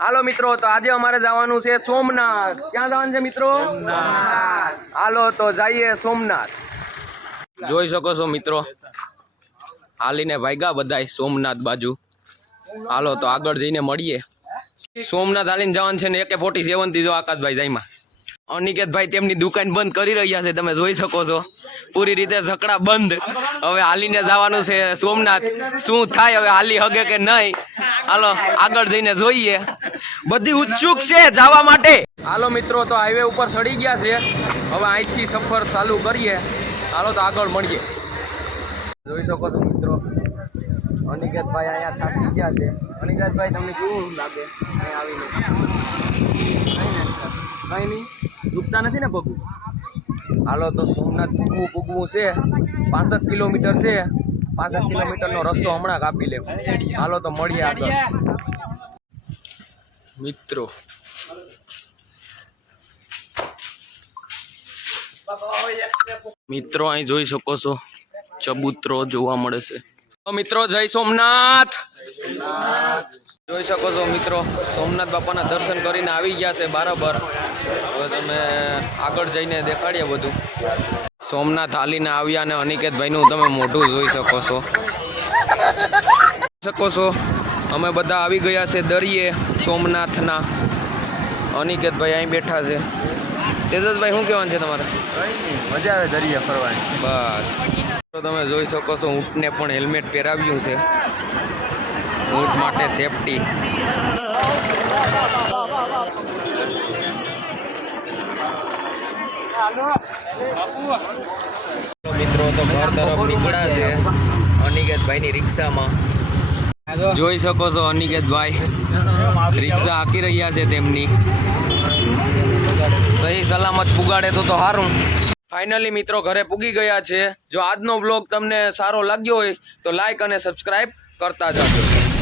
હાલો મિત્રો, તો આજે અમારે જવાનું છે સોમનાથ. ક્યાં જવાનું છે મિત્રો? હાલો તો જઈએ સોમનાથ. જોઈ શકો છો મિત્રો, હાલીને ભાગ્યા બધાય સોમનાથ બાજુ. હાલો તો આગળ જઈને મળીએ. સોમનાથ હાલીને જવાનું છે ને AK-47 થી જો આકાશભાઈ જાયમાં. અનિકેતભાઈ તેમની દુકાન બંધ કરી રહ્યા છે, તમે જોઈ શકો છો. પૂરી રીતે ઝકડા બંધ. હવે હાલીને જવાનું છે સોમનાથ. શું થાય હવે, હાલી હગે કે નહીં? હાલો આગળ જઈને જોઈએ. બધી ઉત્સુક છે જવા માટે. હાલો મિત્રો, તો હાઈવે ઉપર ચડી ગયા છે. હવે અહીંથી સફર ચાલુ કરીએ. હાલો તો આગળ મળીએ. જોઈ શકો છો મિત્રો, અનિકેતભાઈ અહીંયા થાકી ગયા છે. અનિકેતભાઈ તમને કેવું લાગે અહીં આવીને? કઈ નહીં, દુખતા નથી ને પગ? હાલો તો સોમનાથ પૂગવું છે. 65 કિલોમીટર છે. 65 કિલોમીટરનો રસ્તો હમણાં કાપી લે. હાલો તો મળીએ આગળ મિત્રો. મિત્રો અહીં જોઈ શકો છો, ચબૂતરો જોવા મળે છે. તો મિત્રો જય સોમનાથ. જોઈ શકો છો મિત્રો, સોમનાથ બાપાના દર્શન કરીને આવી ગયા છે બરાબર. હવે તમે આગળ જઈને દેખાડીએ બધું. સોમનાથ હાલીને આવ્યા અને અનિકેતભાઈનું તમે મોઢું જોઈ શકો છો. અમે બધા આવી ગયા છે દરિયે સોમનાથના. અનિકેતભાઈ અહીં બેઠા છે. તેજસભાઈ શું કહેવાનું છે તમારે? મજા આવે દરિયા ફરવાની. બસ તો તમે જોઈ શકો છો, ઊંટને પણ હેલ્મેટ પહેરાવ્યું છે, ઊંટ માટે સેફટી. મિત્રો તો ઘર તરફ નીકળ્યા છે અનિકેતભાઈની રિક્ષામાં. જોઈ શકો છો અનિકેતભાઈ રિક્ષા હાંકી રહ્યા છે તેમની. સહી સલામત પુગાડે તો સારું. ફાઇનલી મિત્રો ઘરે પૂગી ગયા છે. જો આજનો વ્લોગ તમને સારો લાગ્યો હોય તો લાઈક અને સબસ્ક્રાઈબ કરતા જાજો.